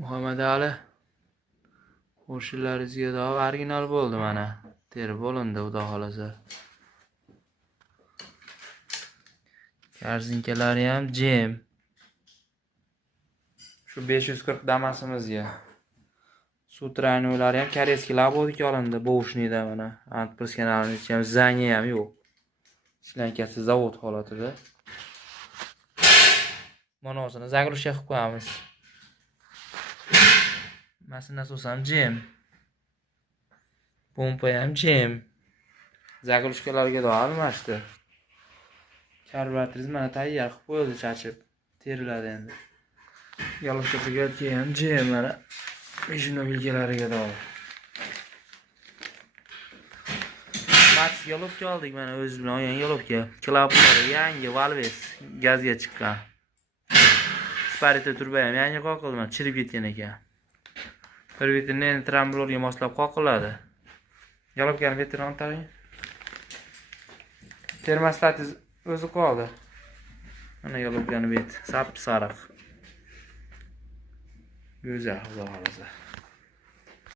Muhammad Ali qo'shinlaringizga da original bo'ldi mana. Terib bo'lindi, xudo xolasa. Karzinkalari ham jem. Shu 540 Damasimizga. Sutraynolari ham koreyskiy labodiki olindi, bovushniyda mana. Antpurs kanalining ichi ham zangi ham yo'q. Ishlankasi zavod holatida. Monosini zagrushka qilib qo'yamiz. Mashinasi ham jem. Pompa ham jem. Zagrushkalarga da almashdi. Karburatoriz mana tayyor qilib qo'yildi, chachib. Teriladi endi. Yo'lovchi brigadiga ham jem mana. Mashina belgilariga da. Max yo'lovchi oldik mana o'z bilan yangi yo'lovchi. Klaplari yangi Valves gazga chiqqan. Sparita turba ham yangi qoqildi, chirib ketgan ekan. Bir vitrini endi tramblorga moslab qoqiladi. Yo'lovchani veteran taring. Termostatiz o'zi qoldi. Mana yo'lovchani vet, sap sariq. Go'zal, xudo xolasa.